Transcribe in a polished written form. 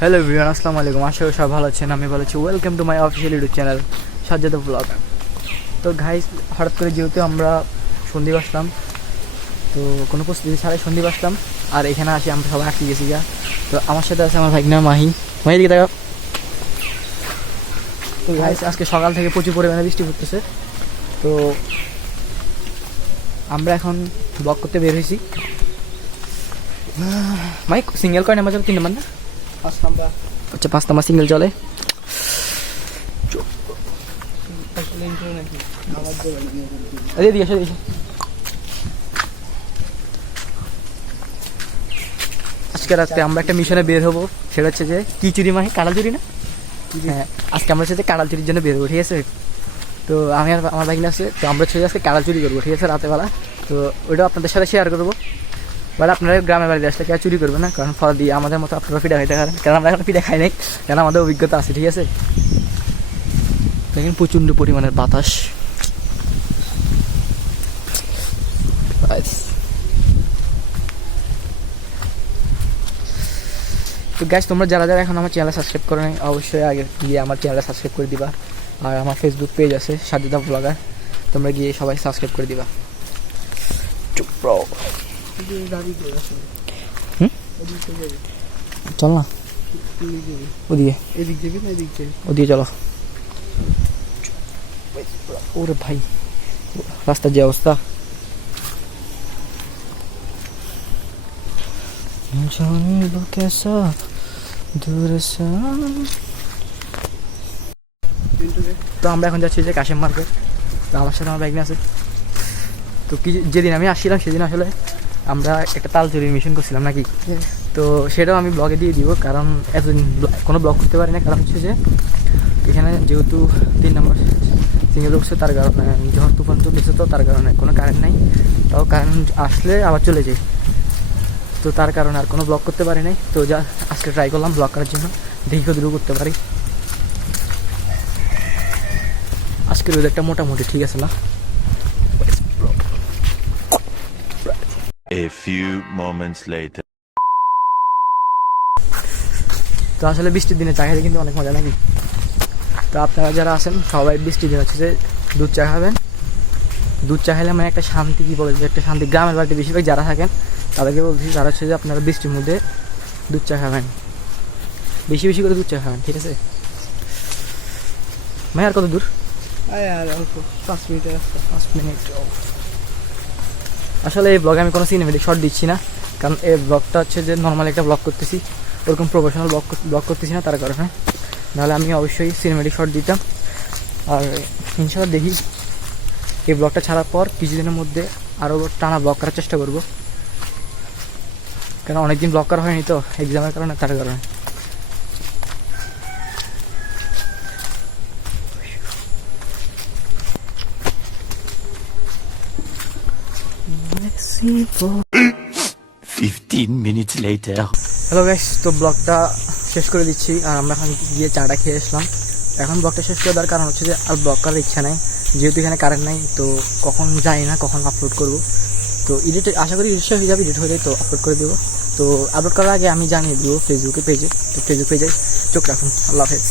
Hello everyone, আসসালামু আলাইকুম। আশা করি সবাই ভালো আছেন। আমি ভালো আছি। Welcome to my official YouTube channel Sajjad blog. তো গাইস, হঠাৎ করে যেহেতু আমরা সন্দীপ আসলাম, তো কোনো প্রস্তুতি ছাড়াই সন্দীপ আসলাম, আর এখানে আসি আমরা সবাই আটকে গেছি গা। তো আমার সাথে আছে আমার ভাইগনা মাহি। মাহি দিকে দেখা। তো গাইস, আজকে সকাল থেকে প্রচুর পরিমাণে বৃষ্টি পড়তেছে। তো আমরা এখন ব্লগ করতে বের হয়েছি। মাইক সিঙ্গেল কয় নাম্বার চলে? 3 নাম্বার না? 5 নাম্বার। আচ্ছা, 5 নাম্বার সিঙ্গেল চলে। আসলে ইন্ট্রো নাকি আওয়াজ দেবে না। আরে দিয়ে আসো। আজকে রাতে আমরা একটা মিশনে বের হবো, সেটা হচ্ছে যে কি চুরি মাহি, কাঁড়াল চুরি না? হ্যাঁ, আজকে আমরা হচ্ছে যে কাঁড়াল চুরির জন্য বের হবো, ঠিক আছে? তো আমি আর আমার ভাগিনা আছে, তো আমরা হচ্ছে আজকে কাঁড়াল চুরি করবো, ঠিক আছে, রাতেবেলা। তো ওইটা আপনাদের সাথে শেয়ার করবো। বাট আপনারা গ্রামের বাড়িতে আসলে কেউ চুরি করবে না, কারণ ফল দিয়ে আমাদের মতো আপনারা পিঠা খাইতে পারেন, কারণ আমরা এখন পিঠা খাই নাই, কারণ আমাদের অভিজ্ঞতা আছে, ঠিক আছে? দেখেন প্রচণ্ড পরিমাণের বাতাস। তো গাইস, তোমরা যারা যারা এখন আমার চ্যানেল সাবস্ক্রাইব করে নাই, অবশ্যই আগে গিয়ে আমার চ্যানেল সাবস্ক্রাইব করে দিবা। আর আমার ফেসবুক পেজ আছে সাজ্জাদ ব্লগার, তোমরা গিয়ে সবাই সাবস্ক্রাইব করে দিবা। চল না ওদিকে, এদিক যাবি না এদিক যাবি? ওদিকে চলো। ওরে ভাই, রাস্তার যে অবস্থা। তো আমরা এখন যাচ্ছি যে কাশিম মার্কেট। তো আমার সাথে আমার বাইক নিয়ে আছে। তো কি যেদিন আমি আসছিলাম সেদিন আসলে আমরা একটা তাল চুরির মিশন করছিলাম নাকি? তো সেটাও আমি ব্লগে দিয়ে দিব, কারণ এতদিন কোনো ব্লগ করতে পারি না, কারণ হচ্ছে যে এখানে যেহেতু 3 নম্বর সিঙ্গেল উঠছে, তার কারণে ঝড় তুফান চলতেছে, তো তার কারণে কোনো কারেন্ট নাই। তাও কারেন্ট আসলে আবার চলে যায়, তো তার কারণে আর কোনো ব্লগ করতে পারি নাই। তো যা আজকে ট্রাই করলাম ব্লগ করার জন্য, দেখি কতটুকু করতে পারি। আজকের ওয়েদারটা মোটামুটি ঠিক আছে না? A few moments later. তো আসলে বৃষ্টির দিনে চা খেতে কিন্তু অনেক মজা নাকি? তো আপনারা যারা আছেন সবাই বৃষ্টির দিন হচ্ছে যে দুধ চা খাবেন। দুধ চা খেলে মানে একটা শান্তি, কী বলে যে একটা শান্তি। গ্রামের বাড়িতে বেশিরভাগ যারা থাকেন তাদেরকে বলছি, তারা হচ্ছে যে আপনারা বৃষ্টির মধ্যে দুধ চা খাবেন, বেশি বেশি করে দুধ চা খাবেন, ঠিক আছে? ভাই আর কত দূর? আর অল্প 5 মিনিটের রাস্তা। 5 মিনিট। আসলে এই ব্লগে আমি কোনো সিনেমেটিক শট দিচ্ছি না, কারণ এই ব্লগটা হচ্ছে যে নর্মাল একটা ব্লগ করতেছি, ওরকম প্রফেশনাল ব্লগ করতেছি না, তার কারণে। নাহলে আমি অবশ্যই সিনেমেটিক শট দিতাম। আর ইনশাআল্লাহ দেখি এই ব্লগটা ছাড়ার পর কিছুদিনের মধ্যে আরও টানা ব্লগ করার চেষ্টা করব, কারণ অনেকদিন ব্লগ করা হয়নি তো এক্সামের কারণে, তার কারণে। Fifteen minutes later. Hello guys, তো ব্লগটা শেষ করে দিচ্ছি, আর আমরা এখন গিয়ে চাটা খেয়ে আসলাম। এখন ব্লগটা শেষ করে দেওয়ার কারণ হচ্ছে যে আর ব্লগ করার ইচ্ছা নেই, যেহেতু এখানে কারেন্ট নাই। তো কখন যাই না, কখন আপলোড করব। তো এডিট আশা করি এডিট হয়ে যাবে, এডিট হয়ে যায় তো আপলোড করে দেবো। তো আপলোড করার আগে আমি জানিয়ে দেবো ফেসবুকে পেজে। তো ফেসবুক পেজে চোখ রাখুন। আল্লাহ হাফেজ।